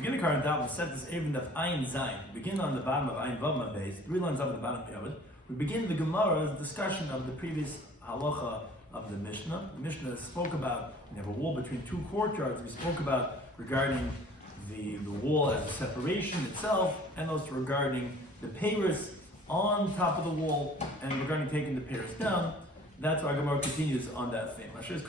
Begin the current Daf, we set this Eruvin Daf Ayin Zayin. Begin on the bottom of Ayin Vav base, 3 lines up at the bottom of it. We begin the Gemara's discussion of the previous halacha of the Mishnah. The Mishnah spoke about, we have a wall between two courtyards. We spoke about regarding the wall as a separation itself, and also regarding the peiros on top of the wall, and regarding taking the peiros down. That's why Gemara continues on that theme. Today's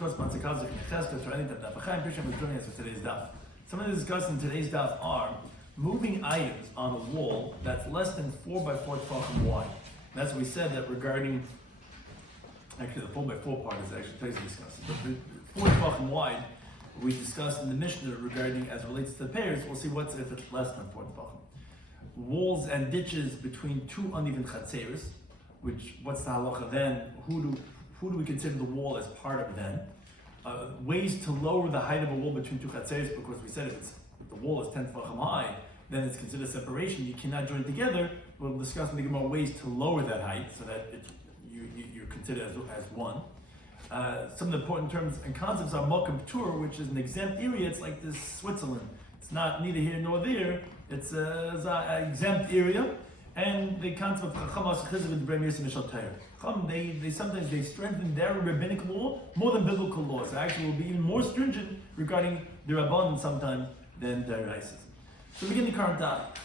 Daf. Some of the discussions in today's Daf are moving items on a wall that's less than 4 by 4 tefachim wide. And that's what we said that regarding, actually the 4 by 4 part is actually today's discussion. But the 4 tefachim wide, we discussed in the Mishnah regarding as relates to the pairs. We'll see what's if it's less than 4 tefachim. Walls and ditches between two uneven chatzeros, which what's the halacha then? Who do we consider the wall as part of then? Ways to lower the height of a wall between two chatzeros, because we said if the wall is 10 tefachim high, then it's considered separation. You cannot join together. We'll discuss in the Gemara ways to lower that height so that you're considered as one. Some of the important terms and concepts are Malkum Tur, which is an exempt area. It's like this Switzerland. It's not neither here nor there. It's an exempt area. And the concept of Chacham Chizuk Brei Mirsa Mishal Torah. They sometimes strengthen their rabbinic law more than biblical law. So actually will be even more stringent regarding the Rabbanan sometimes than the Raisis. So begin the current Daf.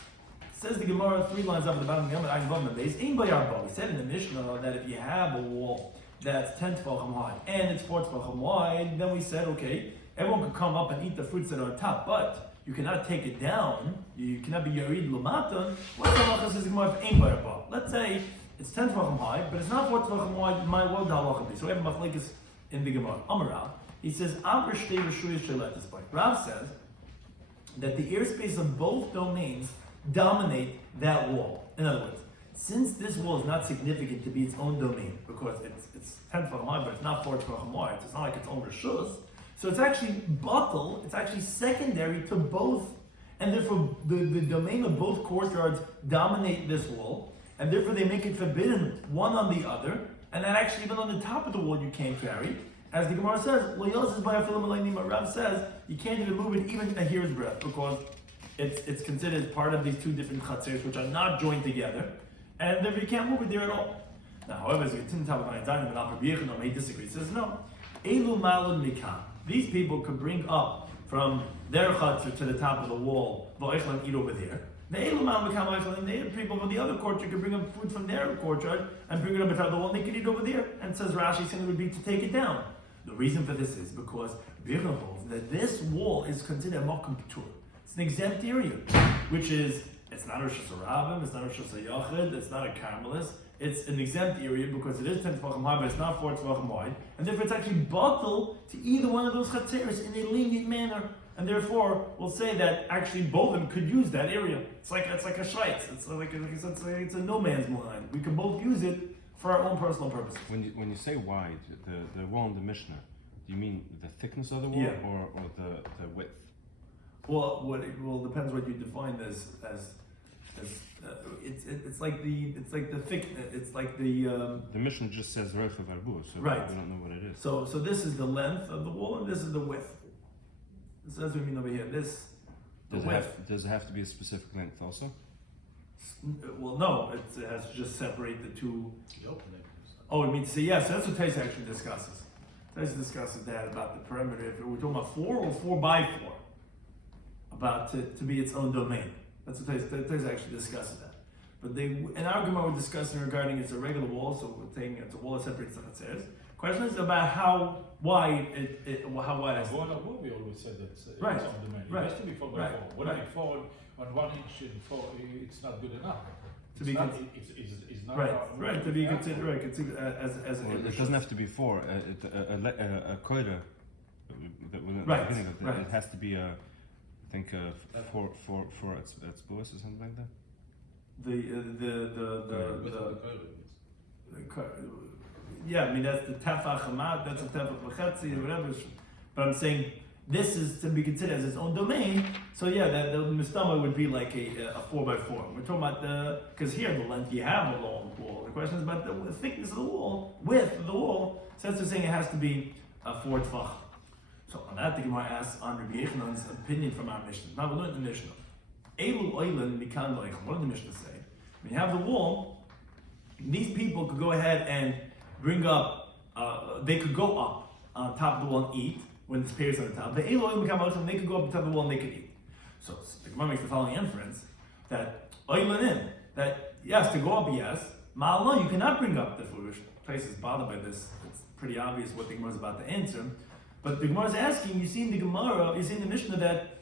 Says the Gemara 3 lines up at the bottom of the Yom base. We said in the Mishnah that if you have a wall that's 10 tefachim high and it's 4 tefachim wide, then we said, okay, everyone could come up and eat the fruits that are on top, but you cannot take it down. You cannot be yarid l'mata. What's the halacha says the Gemara if ain't bayar? Let's say it's 10 tefachim high, but it's not 4 tefachim wide. My word, the halacha be. So we have a machlekes in the Gemara. Amarav, he says, Rav says that the airspace of both domains dominate that wall. In other words, since this wall is not significant to be its own domain, because it's 10 tefachim high, but it's not 4 tefachim wide, it's not like its own reshus. So it's actually batal, it's actually secondary to both, and therefore the domain of both courtyards dominate this wall, and therefore they make it forbidden one on the other, and that actually even on the top of the wall you can't carry. As the Gemara says, Rav says, you can't even move it even a hair's breadth, because it's considered as part of these two different chatzeros which are not joined together, and therefore you can't move it there at all. Now, however, as we continue to talk about Zayin, but Rabbi Shloimy disagrees. He says, no. Elu malun mikan. These people could bring up from their chutzner to the top of the wall, v'oichel and eat over there. The elu malun mikan v'oichel, and the people from the other courtyard could bring up food from their courtyard and bring it up on top of the wall, and they could eat over there. And says Rashi, saying it would be to take it down. The reason for this is because Birna holds that this wall is considered a Malkum Tur. It's an exempt area, which is, it's not a Rosh Hashanah, it's not a Rosh Hashanah, it's not a Carmelist. It's an exempt area because it is 10 tefachim high, but it's not 4 tefachim wide, and therefore it's actually batal to either one of those chatzeros in a lenient manner, and therefore we'll say that actually both of them could use that area. It's like a shleitz. It's it's a no man's land. We can both use it for our own personal purposes. When you say wide, the wall in the Mishnah, do you mean the thickness of the wall or the width? Well, depends what you define as it's like the thick. It's like the Mishnah just says Rechav Arbu, so right. We don't know what it is. So this is the length of the wall, and this is the width. This is what we mean over here. This Does it have to be a specific length also? Well, no. It has to just separate the two. Oh, it means to say yes. That's what Tais actually discusses. Tais discusses that about the perimeter. If we're talking about 4 or 4 by 4, about to be its own domain. That's what Tais actually discusses that. But in our Gemara we're discussing regarding it's a regular wall, so we're saying it's a wall that separates the chatzeros. Question is about how wide how wide is it? Well, we always said that it's right. on the main. Right. It has to be 4 by 4. When I fall on 1 inch and 4, it's not good enough. It's not right. To be considered as well, it doesn't have to be 4. A koida. Right. It has to be I think 4 its buas or something like that. Yeah, I mean that's the tefach hamat, that's a tefach v'chetzi or whatever. But I'm saying this is to be considered as its own domain. So yeah, the mistama would be like a 4 by 4. We're talking about because here the length you have a long wall. The question is about the thickness of the wall, width of the wall. So that's just saying it has to be a 4 tefach. So So on that, the Gemara asks on Rabbi Yechanan's opinion from our Mishnah. Now we learned the Mishnah. Elu oilen mikan loichem. What did the Mishnah say? When you have the wall, these people could go ahead and bring up, they could go up on top of the wall and eat when the spears on the top. The elu oilen mikan loichem, they could go up on top of the wall and they could eat. So the Gemara makes the following inference that oilen in, that yes, to go up, yes. Ma'alon, you cannot bring up the food. Place is bothered by this. It's pretty obvious what the Gemara is about to answer. But the Gemara is asking, you see in the Gemara, you see in the Mishnah that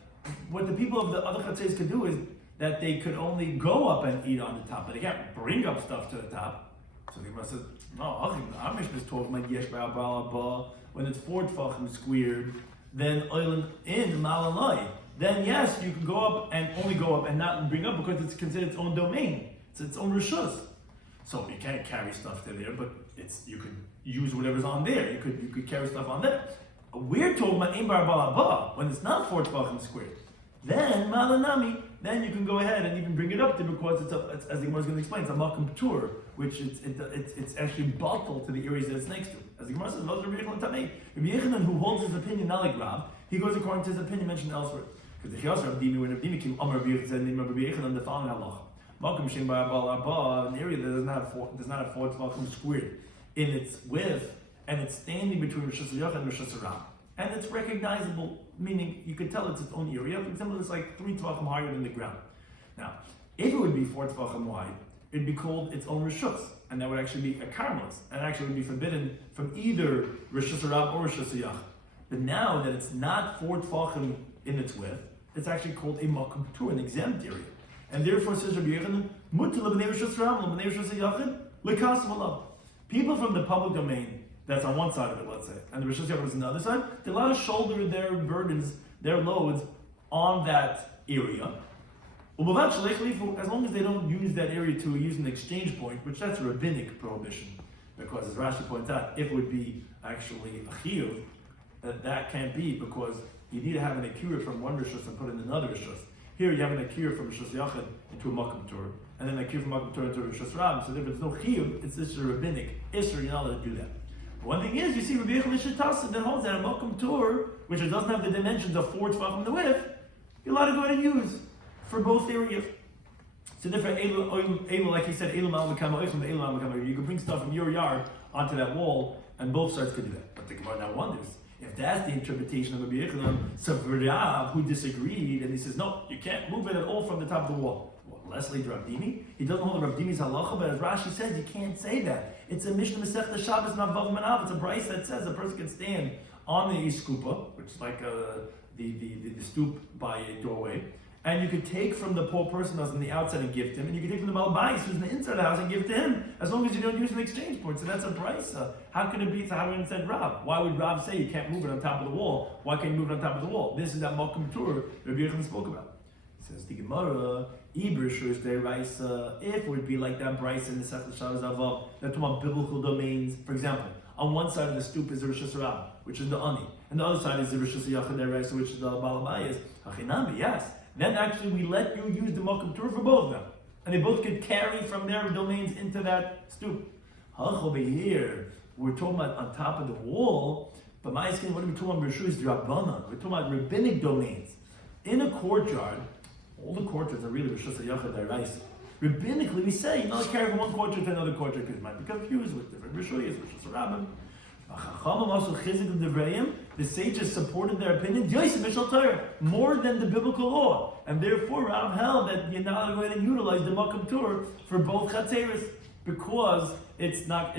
what the people of the other Chatzos could do is that they could only go up and eat on the top, but they can't bring up stuff to the top. So the Gemara says, no, our Mishnah is talking like yesh ba'al when it's 4 tefachim squared, then oilen in ma'aloi. Then yes, you can go up and only go up and not bring up because it's considered its own domain. It's its own rishus. So you can't carry stuff to there, but you could use whatever's on there. You could carry stuff on there. We're talking about ein bar balaba when it's not 4 tefachim squared. Then malanami, then you can go ahead and even bring it up there because it's as the Gemara is going to explain, it's a makom tur, which it's actually batal to the areas that it's next to. As the Gemara says, Rabbi Yechanan, who holds his opinion not like Rav, he goes according to his opinion mentioned elsewhere. Because the Chiyas Rabbi when Rabbi came, Rabbi Yechanan, the following halacha. Makom shem bar balaba, an area that does not have 4 tefachim squared in its width, and it's standing between Rosh Hashanah and Rosh Hashanah. And it's recognizable, meaning you could tell it's its own area. For example, it's like 3 tefachim higher than the ground. Now, if it would be 4 tefachim wide, it'd be called its own rishus, and that would actually be a karmelis, and actually would be forbidden from either Rosh Hashanah or Rosh Hashanah. But now that it's not 4 tefachim in its width, it's actually called a makom tur, an exempt area. And therefore, says Rabbi Yechanan, mutar l'bnei Rosh Hashanah, l'bnei Rosh Hashanah, l'kas v'lav. People from the public domain, that's on one side of it, let's say, and the Rosh Hashanah is on the other side, they're allowed to shoulder their burdens, their loads on that area. As long as they don't use that area to use an exchange point, which that's a rabbinic prohibition, because as Rashi points out, if it would be actually a chiyuv, that can't be because you need to have an akira from one rishus and put in another rishus. Here you have an akira from rishus yachid into a makom tur, and then an akira from makom tur into a rishus rab. So if it's no chiyuv, it's just a rabbinic isser. You're not allowed to do that. One thing is, you see Rabbi Yechon Shitasa that holds that a makom tur, which it doesn't have the dimensions of 4 tefachim in the width, you're allowed to go ahead and use for both areas. So different elu, like he said, elu ma'al v'kama, you can bring stuff from your yard onto that wall, and both sides could do that. But the Gemara now wonders, if that's the interpretation of Rabbi Yechanan, so for Rav, who disagreed, and he says, no, you can't move it at all from the top of the wall. Well, Leslie Rabdimi, he doesn't hold Rav Dimi's halacha, but as Rashi says, you can't say that. It's a Mishnah Masechta Shabbos, not Vav Manav. It's a brayso that says a person can stand on the iskupa, which is like the stoop by a doorway, and you could take from the poor person who's on the outside and give to him, and you could take from the Balabais who's in the inside of the house and give to him, as long as you don't use an exchange point. So that's a brayso. How can it be? So how would it said Rav? Why would Rav say you can't move it on top of the wall? Why can't you move it on top of the wall? This is that makom tur Rabbi Yechon spoke about. Says the Gemara, Ibrishus de Raisa, if it would be like that brayso in the Sechel Shabbos Avav, that talking about biblical domains. For example, on one side of the stoop is the Rosh Hashanah, which is the Ani, and the other side is the Rosh Hashanah de Raisa, which is the Balabayas. Hachinami, yes. Then actually we let you use the makom tur for both of them, and they both could carry from their domains into that stoop. Over here, we're talking about on top of the wall, but my skin, what are we talking about? Rishus Drabanan. We're talking about rabbinic domains. In a courtyard, all the courtyards are really Rosh Hashanah deraisa. Rabbinically, we say you not carry from one courtyard to another courtyard because it might be confused with different Rishuyas, Rosh Hashanah. The sages supported their opinion more than the biblical law, and therefore Rav held that you're not going to utilize the makom tur for both chatzeres because it's not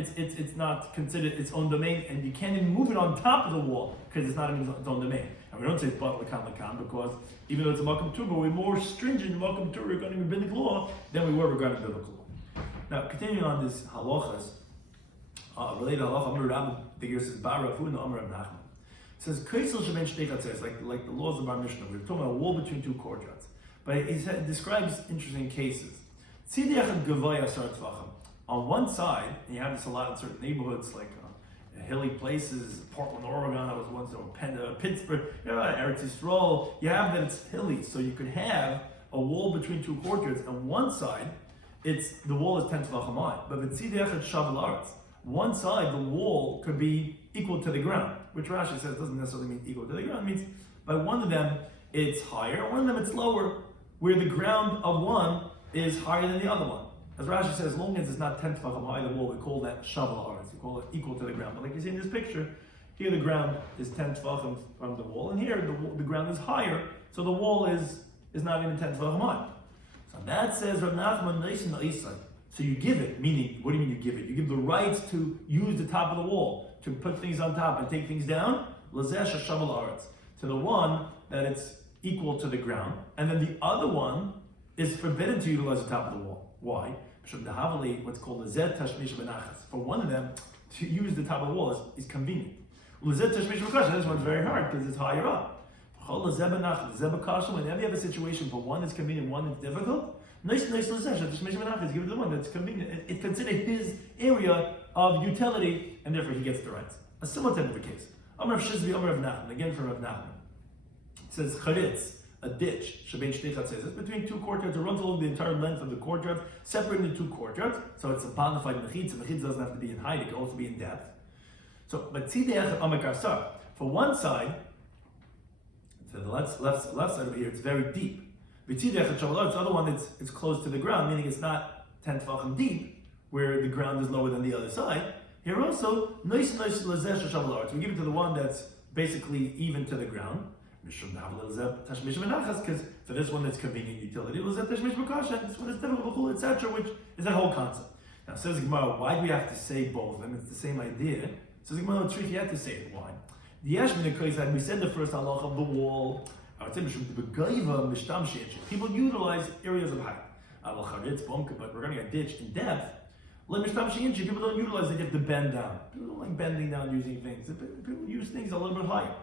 considered its own domain, and you can't even move it on top of the wall because it's not in its own domain. And we don't say but lakan because even though it's a makom tur, but we're more stringent in makom tur regarding rabbinic law than we were regarding biblical law. Now, continuing on this halachas. Related halacha, Amar Rav, the Ger says Bar Rav Huna, Amar Rav Nachman. It says Kreisel shemen shtei chatzeres, like the laws of our Mishnah. We're talking about a wall between 2 courtyards, but it describes interesting cases. Tzidi echad gavaya asar tvachim. On one side, and you have this a lot in certain neighborhoods, like hilly places, Portland, Oregon. I was once in Pittsburgh, Eretz Yisrael. You have that it's hilly, so you could have a wall between 2 courtyards. On one side, the wall is 10 tvachim high, but tzidi echad shav la'aretz. One side, the wall could be equal to the ground, which Rashi says doesn't necessarily mean equal to the ground. It means by one of them it's higher, one of them it's lower, where the ground of one is higher than the other one. As Rashi says, as long as it's not 10 tefachim high, the wall, we call that shavel haaretz. We call it equal to the ground. But like you see in this picture, here the ground is 10 tefachim from the wall, and here the ground is higher, so the wall is not even 10 tefachim high. So that says Rav Nachman Neisin Isai. So you give it, meaning, what do you mean you give it? You give the rights to use the top of the wall, to put things on top and take things down, Lazesh shavel haaretz, to the one that it's equal to the ground, and then the other one is forbidden to utilize the top of the wall. Why? What's called the zed tashmish benachas. For one of them, to use the top of the wall is convenient. This one's very hard because it's higher up. Whenever you have a situation for one that's convenient, one that's difficult, give it to the one that's convenient. It's considered his area of utility, and therefore he gets the rights. A similar type of a case. Again from Rav Nachman. It says charitz, a ditch, it's between two courtyards. It runs along the entire length of the courtyard, separated into two courtyards. So it's a bona fide mechitza. Mechitza doesn't have to be in height; it can also be in depth. So, but for one side, so the left side over here, it's very deep. The other one, it's close to the ground, meaning it's not 10 tefachim deep, where the ground is lower than the other side. Here also, we give it to the one that's basically even to the ground. Because for this one it's convenient utility, this one is difficult, etc., which is that whole concept. Now says Gemara, why do we have to say both of them? It's the same idea. Says Gemara, it's tricky, you have to say it. Why? We said the first halach of the wall. People utilize areas of height. But regarding a ditch in depth, people don't utilize it, they have to bend down. People don't like bending down using things. People use things a little bit higher.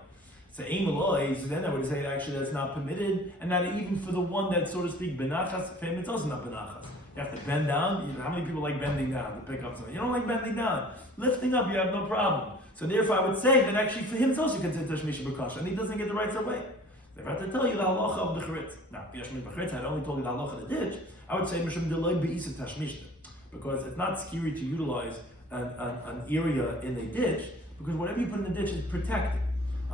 So then I would say actually that's not permitted, and not even for the one that, so to speak, benachas, for him it's also not benachas. You have to bend down. How many people like bending down to pick up something? You don't like bending down. Lifting up, you have no problem. So therefore I would say that actually for him it's also considered tashmish b'kasha, and he doesn't get the rights away. If I have to tell you the halacha of the charitz. Now, Yashmin b'charitz had only told you the halacha of the ditch, I would say mishum delay be'isa tashmishta, because it's not scary to utilize an area in a ditch, because whatever you put in the ditch is protected.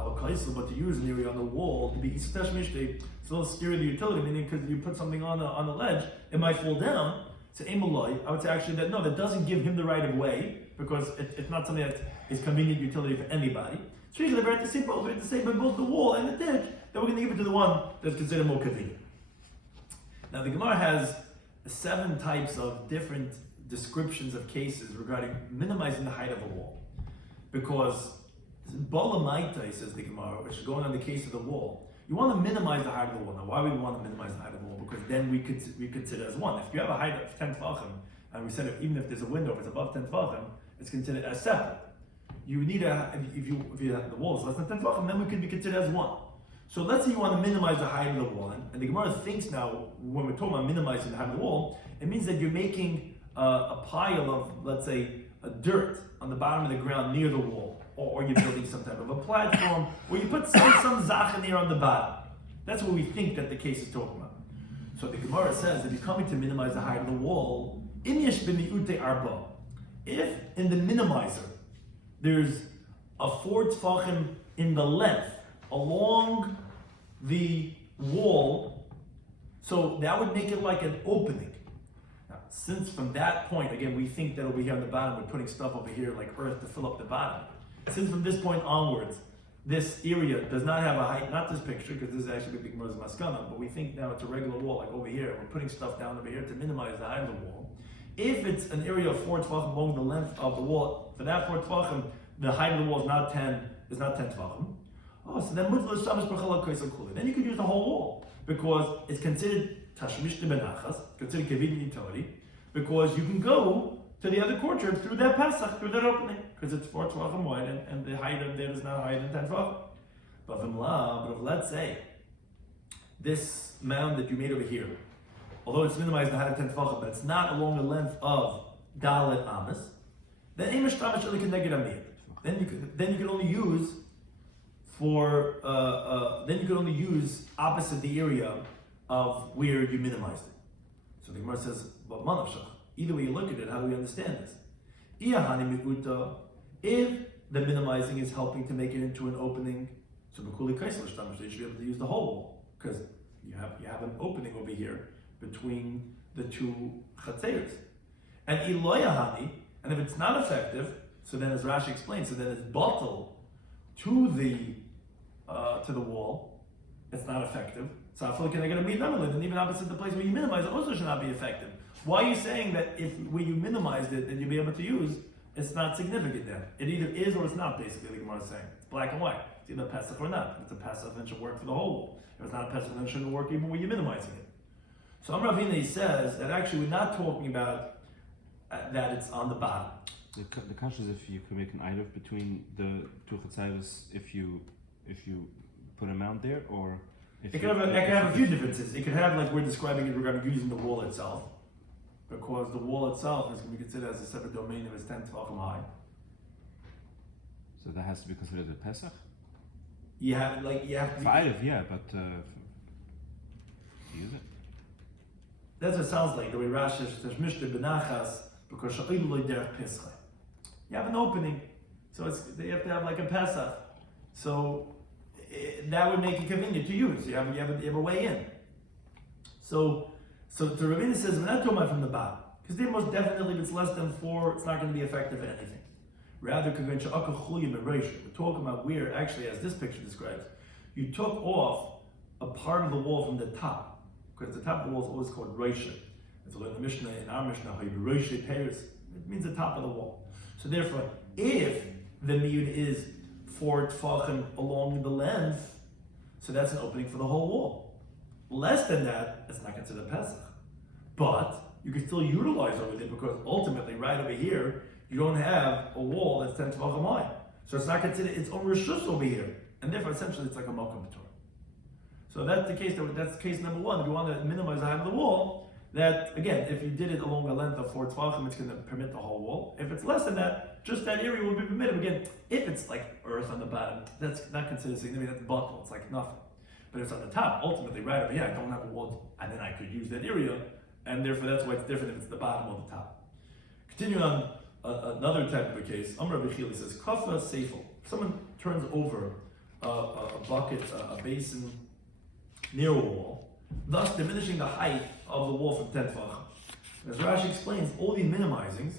But to use an area on the wall to be it's a little scary the utility, meaning because you put something on the ledge, it might fall down. So I would say actually that doesn't give him the right of way, because it's not something that is convenient utility for anybody. So usually we're at the same both. We're at the same by both the wall and the ditch, that we're going to give it to the one that's considered more convenient. Now the Gemara has 7 types of different descriptions of cases regarding minimizing the height of a wall, because Balamaita, says the Gemara, which is going on the case of the wall. You want to minimize the height of the wall. Now, why would we want to minimize the height of the wall? Because then we consider as one. If you have a height of 10 tefachim, and we said even if there's a window, if it's above 10 tefachim, it's considered as separate. You need if you have the wall is less than 10 tefachim, then we could be considered as one. So let's say you want to minimize the height of the wall, and the Gemara thinks now when we're talking about minimizing the height of the wall, it means that you're making a pile of, let's say, dirt on the bottom of the ground near the wall. Or you're building some type of a platform, or you put some zach near on the bottom. That's what we think that the case is talking about. So the Gemara says that you're coming to minimize the height of the wall, if in the minimizer there's a 4 tefachim in the length along the wall, so that would make it like an opening. Now, since from that point, again, we think that over here on the bottom we're putting stuff over here like earth to fill up the bottom. Since from this point onwards, this area does not have a height, not this picture, because this is actually big Gemara's maskana, but we think now it's a regular wall, like over here, we're putting stuff down over here to minimize the height of the wall. If it's an area of 4 tefachim along the length of the wall, for that 4 tefachim, the height of the wall is not 10 tefachim. Oh, so then you could use the whole wall, because it's considered tashmish benachas, considered convenient utility, because you can go to the other courtyard through that pasach, through that opening, because it's 4 tefachim wide, and the height of there is not higher than 10 tefachim. But if let's say this mound that you made over here, although it's minimized the height of 10 tefachim, but it's not along the length of dalet amas, then then you can only use opposite the area of where you minimized it. So the Gemara says, but manavshach. Either way you look at it, how do we understand this? If the minimizing is helping to make it into an opening. So Bekuli Kaisel Shtamish, they should be able to use the whole wall because you have an opening over here between the two chatzeiros. And Iloyahani, and if it's not effective, so then as Rashi explains, so then it's bottle to the wall, it's not effective. So I feel like I gotta be nonetheless, and even opposite the place where you minimize it also should not be effective. Why are you saying that if when you minimized it and you'll be able to use, it's not significant then? It either is or it's not, basically, the Gemara is saying. It's black and white. It's either Pesach or not. If it's a Pesach, then it should work for the whole wall. If it's not a Pesach, then it shouldn't work even when you're minimizing it. So Eruvin says that actually we're not talking about that it's on the bottom. The kasha is if you can make an eruv between the two chatzayros if you put a mount there, or if it could have a few differences. It could have, like we're describing it regarding using the wall itself, because the wall itself is going to be considered as a separate domain if it's 10 tefachim high. So that has to be considered a Pesach? You have to for eruv, yeah, but use it. That's what it sounds like. The way Rashi says, "Mishter benachas," because sha'iluloi derech pesach. You have an opening, so they have to have like a Pesach. So that would make it convenient to use. You have a way in. So the Eruvin says we're not talking about from the bottom, because there most definitely if it's less than 4, it's not going to be effective at anything. Rather, we're talking about where actually, as this picture describes, you took off a part of the wall from the top, because the top of the wall is always called Roisha. It's in the Mishnah, in our Mishnah, Roisha Paris. It means the top of the wall. So therefore, if the miyud is 4 tefachim along the length, so that's an opening for the whole wall. Less than that, it's not considered Pesach. But you can still utilize over there because ultimately, right over here, you don't have a wall that's 10 tefachim high. So it's not considered its own reshus over here. And therefore, essentially, it's like a makom b'torah. So that's the case. That's case number 1. If you want to minimize the height of the wall, that again, if you did it along a length of 4 tefachim, it's going to permit the whole wall. If it's less than that, just that area will be permitted. Again, if it's like earth on the bottom, that's not considered significant. That's bottle. It's like nothing. But if it's on the top, ultimately, right over here, I don't have a wall, and then I could use that area, and therefore that's why it's different if it's the bottom or the top. Continuing on another type of a case, Rabbi Shloimy says, Kafa Seifel. Someone turns over a bucket, a basin near a wall, thus diminishing the height of the wall from 10 tefachim. As Rashi explains, all these minimizings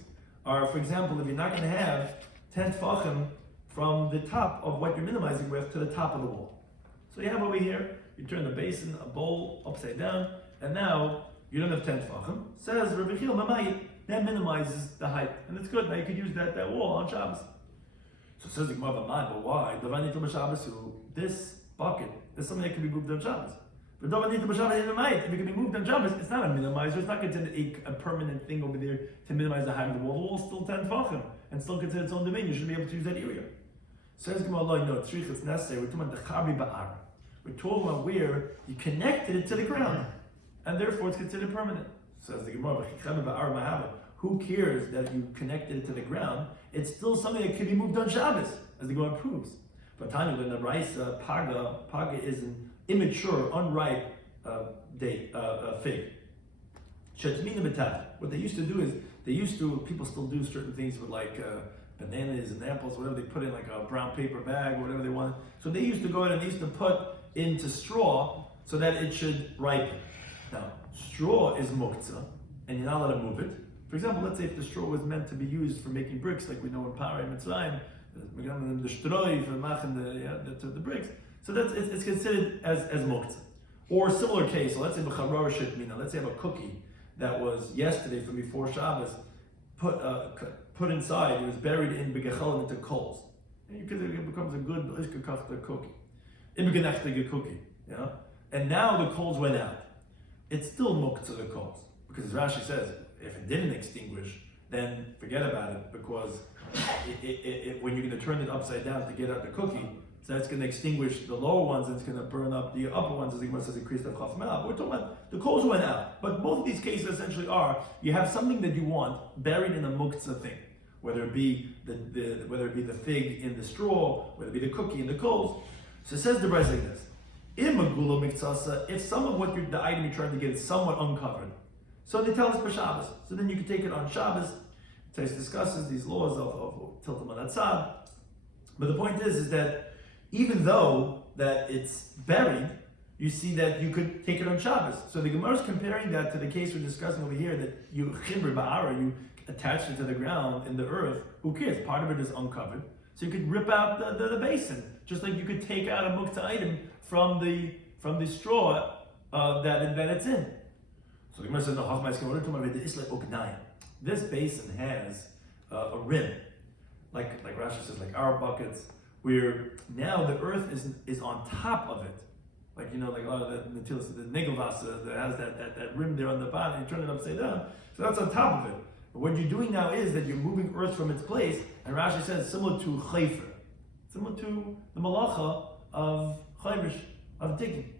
are, for example, if you're not going to have 10 tefachim from the top of what you're minimizing with to the top of the wall. So you have over here, you turn the basin, a bowl, upside down, and now you don't have 10 tefachim. Says Rabbi Shloimy, that minimizes the height, and it's good. Now you could use that wall on Shabbos. So says the Gemara, but why? This bucket is something that can be moved on Shabbos. But if it can be moved on Shabbos, it's not a minimizer. It's not considered a permanent thing over there to minimize the height of the wall. The wall is still 10 tefachim and still considered its own domain. You should be able to use that area. Says Gemara, no, it's necessary. We're talking about the chabi ba'ar. We're talking about where you connected it to the ground, and therefore it's considered permanent. Says the Gemara, who cares that you connected it to the ground? It's still something that can be moved on Shabbos, as the Gemara proves. But Tanya, the Raisa, paga is an immature, unripe fig. What they used to do is, people still do certain things with like bananas and apples, whatever they put in like a brown paper bag or whatever they want. So they used to go in and they used to put into straw so that it should ripen. Now, straw is muktzah, and you're not allowed to move it. For example, let's say if the straw was meant to be used for making bricks, like we know in Paray Mitzrayim, the shtroi for machen the bricks. So it's considered as muktzah. Or similar case, so let's say b'charor shitmina. Let's say I have a cookie that was yesterday from before Shabbos, put inside. It was buried in begechalim into coals, and it becomes a good ishkakachta cookie, imbegenechtige cookie. Yeah, and now the coals went out. It's still muktzah the coals, because as Rashi says, if it didn't extinguish, then forget about it, because when you're going to turn it upside down to get out the cookie, so that's going to extinguish the lower ones and it's going to burn up the upper ones, as the Gemara says, increase the chacham out. We're talking about the coals went out. But both of these cases essentially are, you have something that you want buried in a muktzah thing, whether it be the fig in the straw, whether it be the cookie in the coals. So it says the Brisa like this: if some of the item you're trying to get is somewhat uncovered, so they tell us for Shabbos. So then you can take it on Shabbos. Tais discusses these laws of tiltum al atzad. But the point is that even though that it's buried, you see that you could take it on Shabbos. So the Gemara is comparing that to the case we're discussing over here, that you chibur ba'ara, you attach it to the ground in the earth. Who cares? Part of it is uncovered. So you could rip out the basin, just like you could take out a mukta item from the straw that it's in. So the Gemara says, no, this basin has a rim, like Rashi says, like our buckets, where now the earth is on top of it. Like, you know, like a lot of the Nigelvasa that has that rim there on the bottom, you turn it upside down, so that's on top of it. But what you're doing now is that you're moving earth from its place, and Rashi says similar to chayfer, similar to the malacha of chayrish, of digging.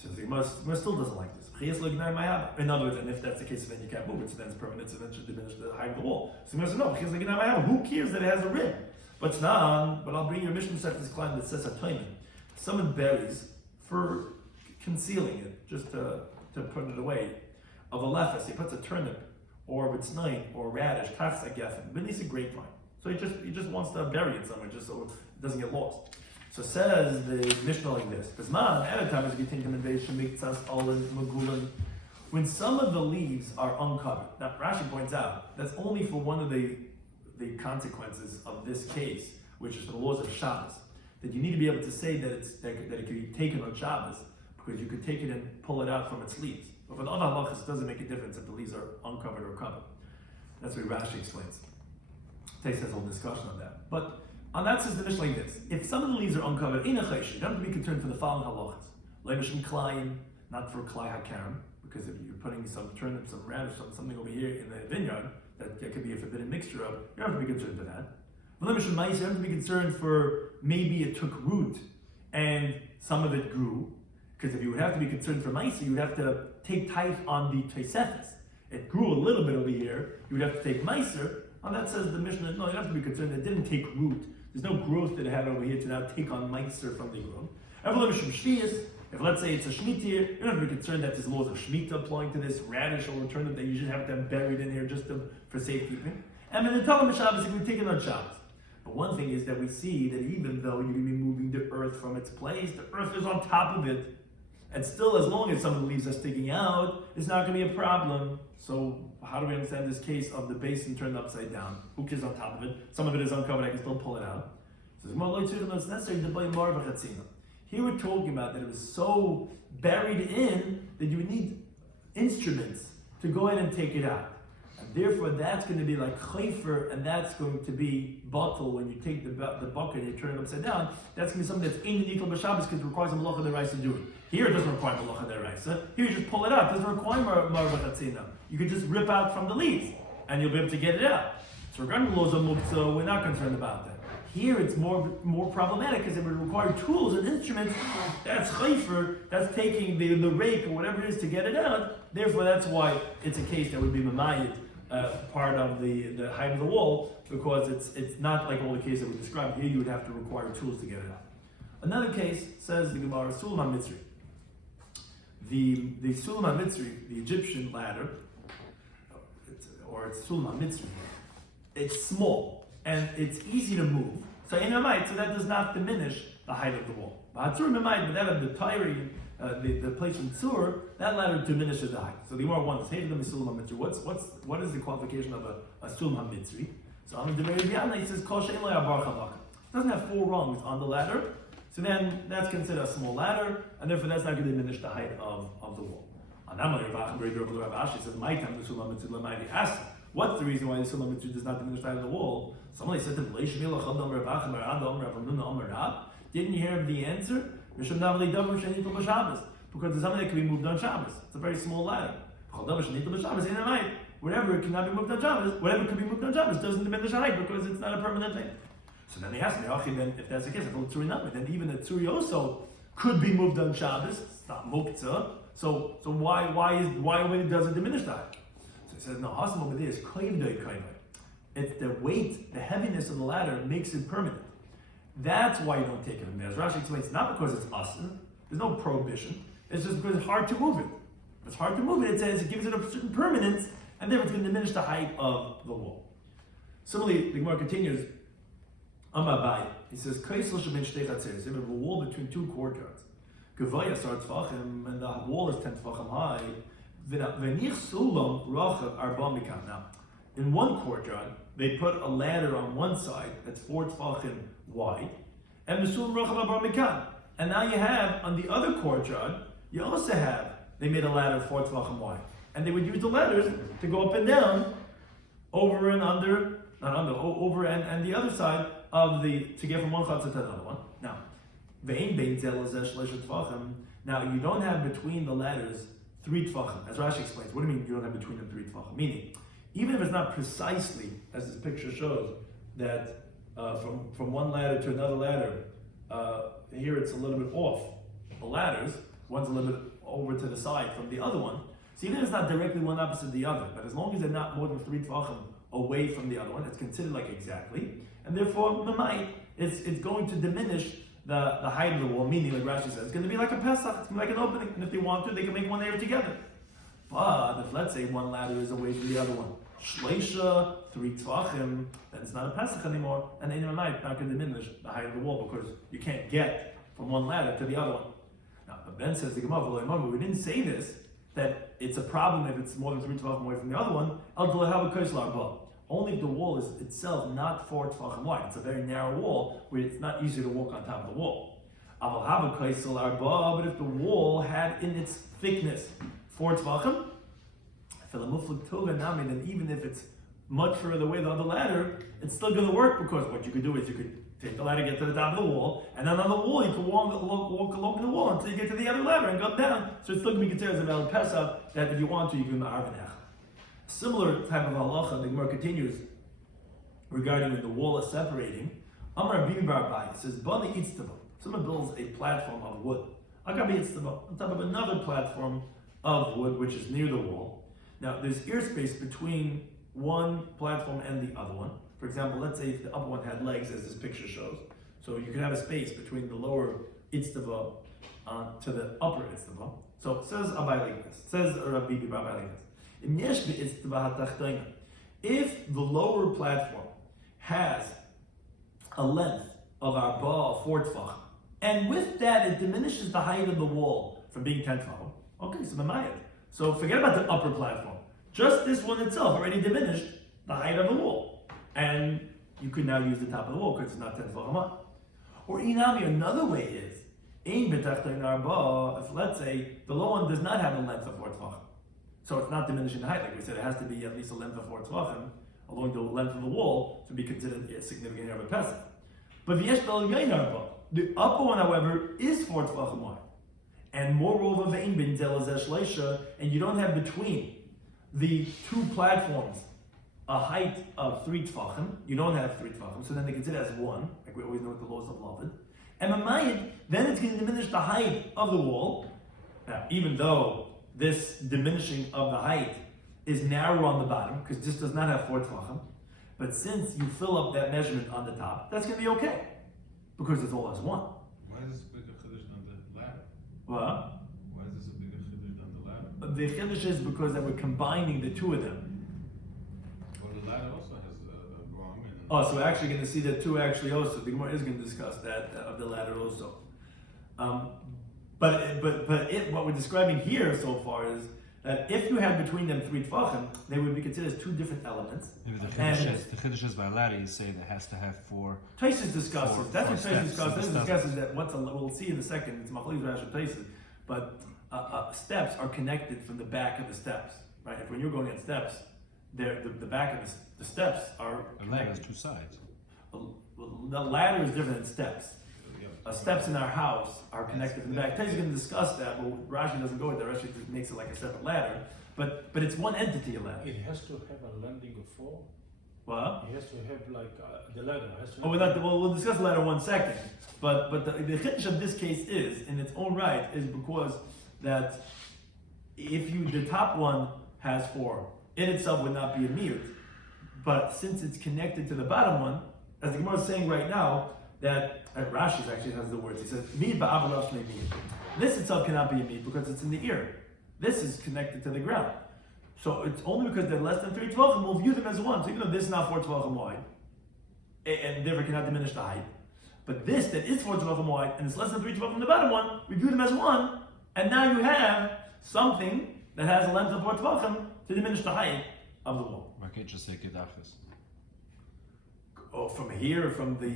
So the Gemara still doesn't like this. In other words, and if that's the case, then you can't move it, so then it's permanent, so then it should diminish the height of the wall. So the Gemara says, no, who cares that it has a rim? But I'll bring you a Mishnah set this client that says a someone buries for concealing it, just to put it away, of a lefes, he puts a turnip, or a tznain, or radish, tafs a geffen, beneath a grapevine. So he just wants to bury it somewhere, just so it doesn't get lost. So says the Mishnah like this: when some of the leaves are uncovered. Now Rashi points out that's only for one of the consequences of this case, which is for the laws of Shabbos. That you need to be able to say that it can be taken on Shabbos, because you could take it and pull it out from its leaves. But for the other halachas, it doesn't make a difference if the leaves are uncovered or covered. That's what Rashi explains. Takes a whole discussion on that. But on that says the Mishnah like this: if some of the leaves are uncovered, you don't have to be concerned for the following halachas. Leimishim klayin, not for klai hakaram, because if you're putting some turnip, some radish, something over here in the vineyard that could be a forbidden mixture of, you don't have to be concerned for that. Leimishim mais, you don't have to be concerned for maybe it took root and some of it grew, because if you would have to be concerned for mais, you would have to take taif on the tosefes. It grew a little bit over here, you would have to take meiser. And that says the Mishnah, no, you don't have to be concerned, it didn't take root. There's no growth that it had over here to now take on meiser from the growth. If let's say it's a shmita here, you don't have to be concerned that there's laws of shmita applying to this radish or turnip that you should have to have buried in here just for safekeeping. And then the Talmud Shabbos, it can be taken on Shabbos. But one thing is that we see that even though you're going to be moving the earth from its place, the earth is on top of it. And still, as long as some of the leaves are sticking out, it's not going to be a problem. So how do we understand this case of the basin turned upside down? Who cares on top of it? Some of it is uncovered, I can still pull it out. So it's necessary to buy more of a chatzina. Here we're talking about that it was so buried in that you would need instruments to go in and take it out. And therefore that's going to be like chayfer, and that's going to be bottle when you take the bucket and you turn it upside down. That's going to be something that's in the nikol b'Shabbos because it requires a malacha deraisa to do it. Here it doesn't require malacha deraisa. Here you just pull it out. It doesn't require mar b'chatzina. You could just rip out from the leaves and you'll be able to get it out. So regarding the laws of muktzah, we're not concerned about that. Here it's more problematic because it would require tools and instruments. That's chayfer, that's taking the rake or whatever it is to get it out. Therefore that's why it's a case that would be mamayit, part of the height of the wall, because it's not like all the cases that we described. Here you would have to require tools to get it out. Another case says the Gemara, Sulam HaMitzri. The Sulam HaMitzri, the Egyptian ladder, it's Sulam HaMitzri, it's small and it's easy to move. So that does not diminish the height of the wall. But that of the Tyre, the place in Tzur, that ladder diminishes the height. So the Gemara wants, hey, the Sulam HaMitzri. What is the qualification of a Sulam HaMitzri? So on the Rebbe he says, Kol she'en lo yabar chavaka. It doesn't have 4 rungs on the ladder. So then that's considered a small ladder, and therefore that's not going to diminish the height of the wall. Says, my time the Sulam HaMitzri asked, what's the reason why the Sulam HaMitzri does not diminish the height of the wall? Somebody said to him, didn't you hear the answer? Because there's something that can be moved on Shabbos. It's a very small ladder. Whatever cannot be moved on Shabbos, whatever can be moved on Shabbos doesn't diminish the height because it's not a permanent thing. So then he asked me, then if that's the case, I told Tzuri not, then even the Tzuri also could be moved on Shabbos. It's not muktzah. So why does it diminish the height? So he says, no, Hasam over there is kaivdei. It's the weight, the heaviness of the ladder makes it permanent. That's why you don't take it from there. As Rashi explains, not because it's asr, there's no prohibition, it's just because it's hard to move it. If it's hard to move it, it says it gives it a certain permanence, and therefore it's going to diminish the height of the wall. Similarly, the Gemara continues, Amabai, He says, Kaisel Shabin Shtei Chatzeres. If you have a wall between two courtyards, Gevaya Sar Tfachim, and the wall is 10 Tfachim high, V'nich Sulam Rachav Arba Mikan. Now, in one courtyard, they put a ladder on one side that's 4 Tfachim wide, and the Sulam Rachav Arba Mikan. And now you have, on the other courtyard, you also have, they made a ladder 4 Tfachim wide. And they would use the ladders to go up and down, over and under, not under, over and the other side of to get from one chatzah to another one. Now, now you don't have between the ladders 3 tfachim. As Rashi explains, what do you mean you don't have between them 3 tfachim? Meaning, even if it's not precisely, as this picture shows, that from one ladder to another ladder, here it's a little bit off. The ladders, one's a little bit over to the side from the other one. So even if it's not directly one opposite the other, but as long as they're not more than 3 tfachim away from the other one, it's considered like exactly, and therefore it's going to diminish the height of the wall, meaning like Rashi says, it's going to be like a Pesach, it's going to be like an opening, and if they want to, they can make one layer together. But if let's say one ladder is away from the other one, Shleisha, 3 tfachim, then it's not a Pesach anymore, and then it's not going to diminish the height of the wall because you can't get from one ladder to the other one. Now, the Ben says, the Gemara, we didn't say this, that it's a problem if it's more than 3 tfachim away from the other one, only if the wall is itself not 4 tfachim wide. It's a very narrow wall where it's not easy to walk on top of the wall. But if the wall had in its thickness 4 tfachim, then even if it's much further away the other ladder, it's still going to work because what you could do is you could take the ladder, get to the top of the wall, and then on the wall you can walk along the wall until you get to the other ladder and go down. So it's still going to be considered as a valid Pesach that if you want to, you can Eruvin Daf. Similar type of halacha, the Gemara continues regarding when the wall is separating. Amar Bibi Bar says, Bani Itztava. Someone builds a platform of wood. Agabi Itztava, on top of another platform of wood which is near the wall. Now there's airspace between one platform and the other one. For example, let's say if the upper one had legs, as this picture shows. So you could have a space between the lower Itztava to the upper Itztava. So it says Abai like this. It says Rabbi Bar like this. If the lower platform has a length of arba 4 tfachim, and with that it diminishes the height of the wall from being 10 tfachim, okay, so the So forget about the upper platform. Just this one itself already diminished the height of the wall. And you could now use the top of the wall because it's not 10 tfachim high. Or inami, another way is, if let's say the low one does not have a length of 4 tfachim, so it's not diminishing the height. Like we said, it has to be at least a length of 4 tfachim along the length of the wall to be considered a significant area of a Pesach. But the upper one, however, is 4 tfachim wide. And moreover, and you don't have between the 2 platforms a height of 3 tfachim. You don't have 3 tfachim, so then they consider it as 1, like we always know with the laws of Lavid. And then it's going to diminish the height of the wall. Now, even though this diminishing of the height is narrow on the bottom, because this does not have 4 tfachim, but since you fill up that measurement on the top, that's going to be okay, because it's all as 1. Why is this a bigger chiddush than the ladder? What? Why is this a bigger chiddush than the ladder? The chiddush is because that we're combining the 2 of them. Well, the ladder also has a rung. Oh, so we're actually going to see that 2 actually also. The Gemara is going to discuss that of the ladder also. But what we're describing here so far is that if you had between them 3 tfachim, they would be considered as 2 different elements. Maybe the chiddush by ladder, you say that has to have 4. Taisus discusses. That's what Taisus discusses. So Taisus discusses that we'll see in a second. It's Machlokes Rashi Taisus, but steps are connected from the back of the steps. Right? If when you're going on steps, the back of the steps are A ladder has 2 sides. The ladder is different than steps. Steps in our house are connected from the back. Taisus is going to discuss that, but Rashi doesn't go with that. Rashi just makes it like a separate ladder. But it's one entity, a ladder. It has to have a landing of 4. What? It has to have like the ladder has to. We'll discuss the ladder in 1 second. But the chiddush of this case is, in its own right, is because that if the top one has 4, in itself would not be a miyut. But since it's connected to the bottom one, as the Gemara is saying right now, that Rashi actually has the words. He says, "Miyut ba'avalav shnei miyut." This itself cannot be a miyut because it's in the ear. This is connected to the ground. So it's only because they're less than 3 tfachim, we'll view them as 1. So even though this is not 4 tfachim wide, and therefore cannot diminish the height. But this that is 4 tefachim wide and it's less than 3 tefachim from the bottom one, we view them as one, and now you have something that has a length of 4 tefachim to diminish the height of the wall. Why can't you just say gedachas? Oh, from here, from the.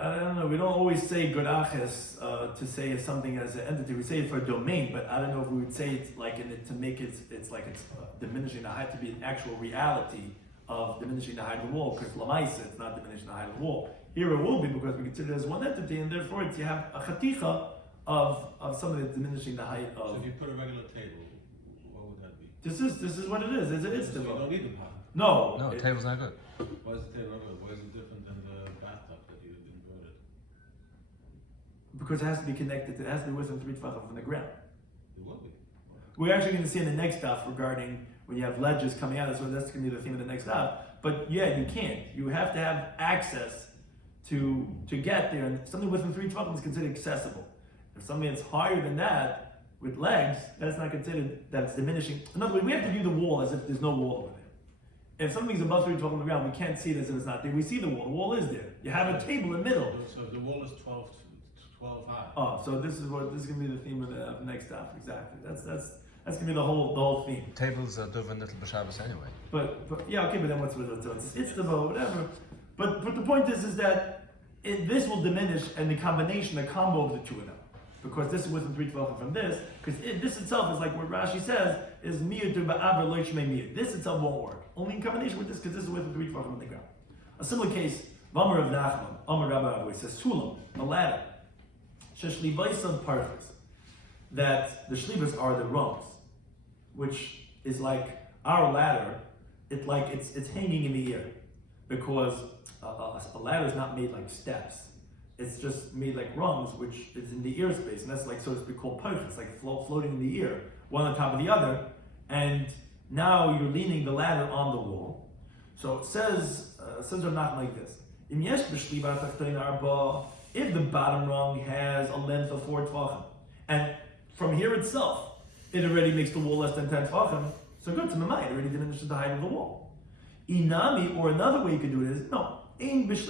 I don't know. We don't always say godaches to say something as an entity. We say it for a domain, but I don't know if we would say it like in it to make it. It's like it's diminishing the height to be an actual reality of diminishing the height of the wall. Because lamaisa, it's not diminishing the height of the wall. Here it will be because we consider it as one entity, and therefore you have a chaticha of something that's diminishing the height of. So if you put a regular table, what would that be? This is what it is. It's So the you don't need the pot. no. No, it- table's not good. Why is the table regular? Why is it different than the bathtub that you inverted? because it has to be connected. It has to be within 3 tefachim from the ground. It will be. We're actually going to see in the next daf regarding when you have ledges coming out. So that's going to be the theme of the next daf. But yeah, you can't. You have to have access to get there, and something within 3 tefachim is considered accessible. If something that's higher than that with legs, that's not considered. That's diminishing. In other words, we have to view the wall as if there's no wall over there. If something's above 3 tefachim on the ground, we can't see it as if it's not there. We see the wall. The wall is there. You have a table in the middle. So if the wall is 12 high. Oh, so this is going to be the theme of the next daf. Exactly. That's going to be the whole theme. Tables are doing little b'Shabbos anyway. But yeah, okay, but then what's with it? So it's the vote, whatever. But the point is that this will diminish, and the combination, the combo of the two of them, because this is within 3 tefachim from this, because this itself is like what Rashi says is miyut to ba'aber lo yishmei miyut. This itself won't work. Only in combination with this, because this is within 3 tefachim on the ground. A similar case, V'amar of Nachman, Amar Rabbi Abu, says sulam, a ladder, sheshlivaisam parchas, that the shlivas are the rungs, which is like our ladder. It's hanging in the air, because a ladder is not made like steps. It's just made like rungs, which is in the ear space, and that's like, so to speak, called parchas. It's like floating in the ear, one on top of the other, and now you're leaning the ladder on the wall. So it says not like this. If the bottom rung has a length of 4 tefachim, and from here itself, it already makes the wall less than 10 tefachim, so good, to Mamai, it already diminishes the height of the wall. Inami, or another way you could do it is, no, even if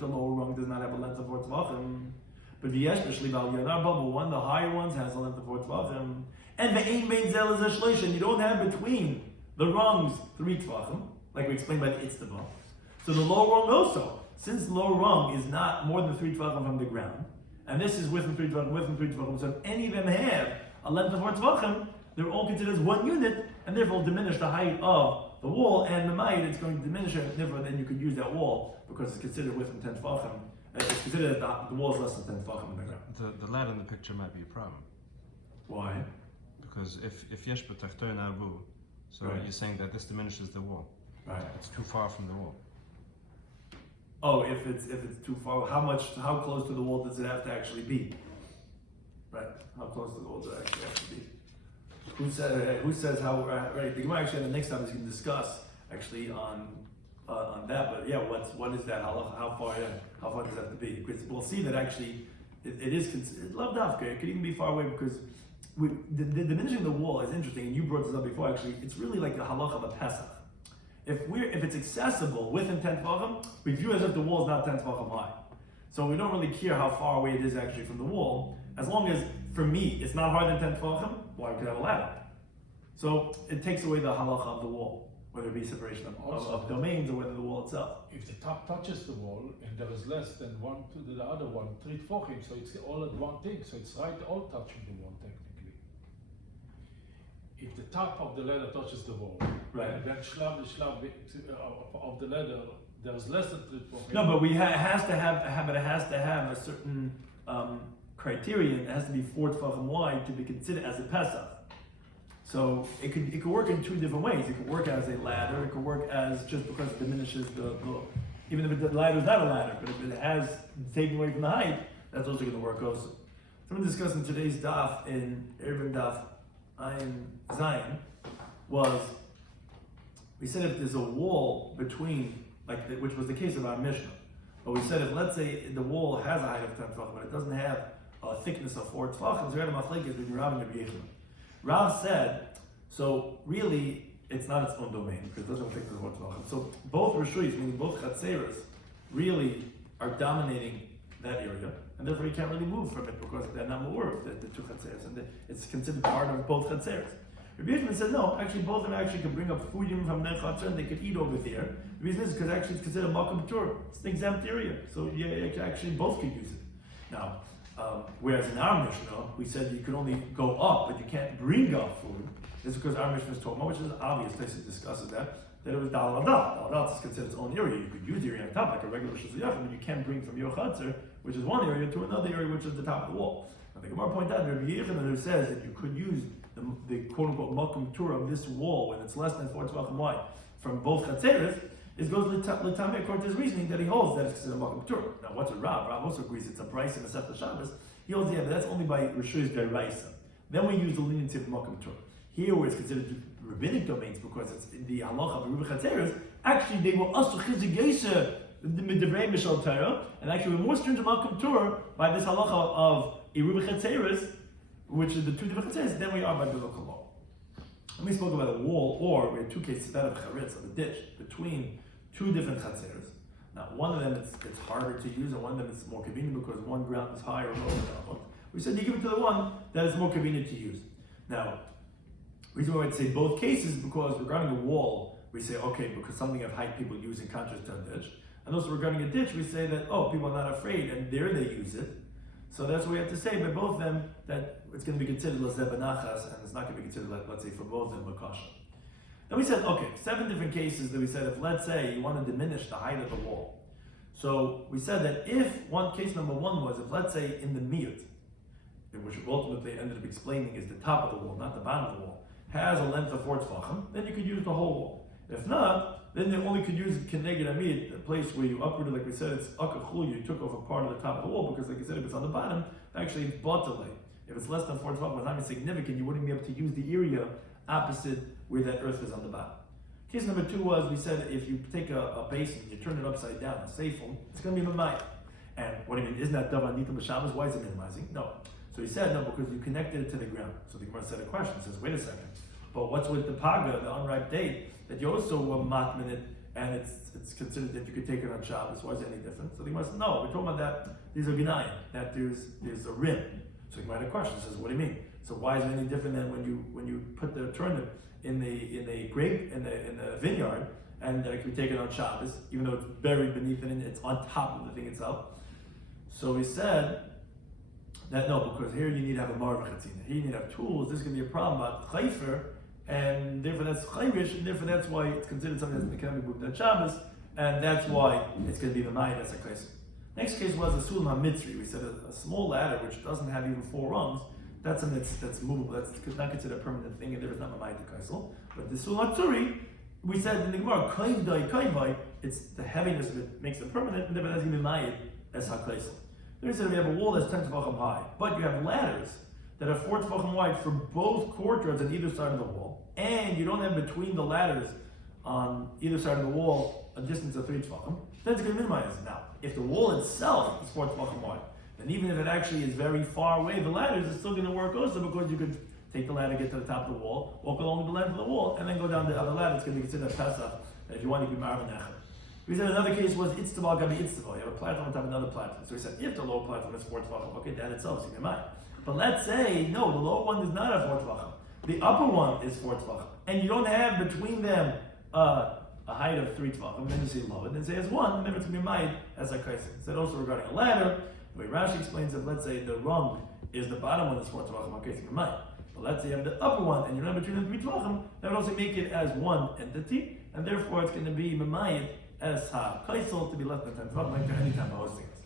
the lower rung does not have a length of 4 tefachim, but the one, the higher ones has a length of 4 tefachim, and the ein bein zel is a shleisha, you don't have between the rungs 3 tefachim, like we explained by the itztava. So the lower rung also, since the lower rung is not more than 3 tefachim from the ground, and this is within 3 tefachim, so if any of them have a length of 4 tefachim, they're all considered as one unit, and therefore diminish the height of the wall, and the might it's going to diminish it, and therefore then you could use that wall because it's considered within 10 tefachim. It's considered that the wall is less than 10 tefachim in the ground. The ladder in the picture might be a problem. Why? Because if yesh b'tachtoin avu, so Right. you're saying that this diminishes the wall. Right. It's too far from the wall. Oh, if it's too far, how close to the wall does it have to actually be? Right. How close to the wall does it actually have to be? Who says how? Right. The Gemara actually, the next time is going to discuss actually on that. But yeah, what is that? How far does it have to be? Because we'll see that actually it is considered love dafka. It could even be far away because the diminishing the wall is interesting. And you brought this up before. Actually, it's really like the halacha of a Pesach. If it's accessible within 10 tefachim, we view it as if the wall is not 10 tefachim high. So we don't really care how far away it is actually from the wall, as long as, for me, it's not higher than 10 tefachim, well, I could have a ladder. So it takes away the halacha of the wall, whether it be separation of domains or whether the wall itself. If the top touches the wall and there is less than one to the other one, 3 tefachim, so it's all at one thing, so it's right all touching the wall technically. If the top of the ladder touches the wall, Right. and then shlab of the ladder, there's less than 3 tefachim. No, but it has to have a certain criterion. It has to be 4 tefachim wide to be considered as a Pesach. So it could work in 2 different ways. It could work as a ladder. It could work as just because it diminishes the even if the ladder is not a ladder, but if it has taken away from the height, that's also going to work also. Someone discussing today's daf in Eruvin Daf Zion was, we said if there's a wall between, which was the case of our Mishnah, but we said if, let's say, the wall has a height of 10 tefachim, but it doesn't have a thickness of 4 tefachim, so we had a machlekes between Rav and Rabbi Shloimy. Rav said, so really, it's not its own domain, because it doesn't have a thickness of 4 tefachim. So both Rishuyos, meaning both Chatzeros, really are dominating that area, and therefore you can't really move from it because they're not more of the two chatzeres, and it's considered part of both chatzeres. Rabbi Shloimy said no, actually both of them actually could bring up food even from their chatzer, and they could eat over there. The reason is because actually it's considered a makom tur. It's an exempt area, so actually both could use it. Now, whereas in our Mishnah, we said you could only go up, but you can't bring up food. This is because our Mishnah is talking about, which is obvious, Tosfos discusses that it was dal adal. Dal is considered its own area. You could use the area on top like a regular shizuyach, but you can't bring from your chatzar, which is one area, to another area, which is the top of the wall. Now the Gemara pointed out, Rabbi Yochanan, who says that you could use the quote-unquote makom tur of this wall when it's less than 4 tvachim wide from both chatzeres, it goes l'tamei according to his reasoning that he holds that it's considered makom tur. Now what's a Rav? Rav also agrees it's a price in the Masechta Shabbos. He holds, yeah, but that's only by Rishus Deraisa. Then we use the leniency of makom tur. Here where it's considered rabbinic domains because it's in the halacha of Eruvin chatzeres, actually they were also chizig the midavrei mishal Torah, and actually we're more stringent makom tur by this halacha of Eruvin chatzeres, which is the two different chatzeres, than we are by biblical law. And we spoke about a wall, or we had two cases that of charetz, of a ditch, between two different chatzeres. Now, one of them it's harder to use, and one of them it's more convenient because one ground is higher or lower. We said you give it to the one that is more convenient to use. Now, the reason why I'd say both cases is because regarding a wall, we say, okay, because something of height people use in contrast to a ditch. And also regarding a ditch, we say that, oh, people are not afraid, and there they use it. So that's what we have to say by both of them, that it's going to be considered lazeh benachas, and it's not going to be considered, let's say, for both of them, makasha. Then we said, okay, 7 different cases that we said, if let's say you want to diminish the height of the wall. So we said that if case number 1 was, if let's say in the miyut, which ultimately ended up explaining is the top of the wall, not the bottom of the wall, has a length of 4 tefachim, then you could use the whole wall. If not, then you only could use keneged amid, a place where you uprooted, like we said, it's akachul, you took off a part of the top of the wall, because like I said, if it's on the bottom, actually it's batale. If it's less than 4 tefachim, it's not even significant, you wouldn't be able to use the area opposite where that earth is on the bottom. Case number 2 was, we said, if you take a basin, you turn it upside down, a seifel, it's going to be mamayit. And what do you mean, isn't that davar nita b'Shabbos? Why is it minimizing? No. So he said, no, because you connected it to the ground. So the Gemara said a question, says, wait a second, but what's with the paga, the unripe date, that you also matmin it, and it's considered that you could take it on Shabbos? Why is it any different? So the Gemara said, no, we're talking about that, these are ginayim, that there's a rim. So the Gemara had a question, says, what do you mean? So why is it any different than when you put the turnip in the grape, in the vineyard, and that it can be taken on Shabbos, even though it's buried beneath it and it's on top of the thing itself? So he said that no, because here you need to have a marv chatzina. Here you need to have tools. This is going to be a problem about chayfer, and therefore that's chayrish, and therefore that's why it's considered something that's can be moved on Shabbos, and that's why it's going to be the mayit as a case. Next case was the sulam hamitzri. We said a small ladder which doesn't have even 4 rungs. That's something that's movable. That's not considered a permanent thing, and there is not a mayit kaisel. But the sulam hatzuri, we said in the Gemara, kayvai, it's the heaviness of it makes it permanent, and therefore that's going to be mayit as hakaisel. There is that we have a wall that's 10 tefachim high, but you have ladders that are 4 tefachim wide for both courtyards on either side of the wall, and you don't have between the ladders on either side of the wall a distance of 3 tefachim, then it's going to minimize it. Now, if the wall itself is 4 tefachim wide, then even if it actually is very far away, the ladders is still going to work also, because you could take the ladder, get to the top of the wall, walk along the length of the wall, and then go down the other ladder. It's going to be considered a pesach, and if you want, you can be marvin echad. We said another case was itztaval gabi itztaval. You have a platform on top of another platform. So we said if the lower platform is 4 tefachim, okay, that itself is in mind. But let's say no, the lower one does not have 4 tefachim. The upper one is 4 tefachim, and you don't have between them a height of 3 tefachim. Then you say lower. Then say as 1. Then it's going to be made as a kaisel. Said also regarding a ladder. The way Rashi explains it, let's say the rung is the bottom one is 4 tefachim. Okay, it's going to be made. But let's say you have the upper one and you don't have between the 3 tefachim. That would also make it as one entity, and therefore it's going to be mamayit as ha kaisel to be less than 10 tefachim, like any time of hosting us.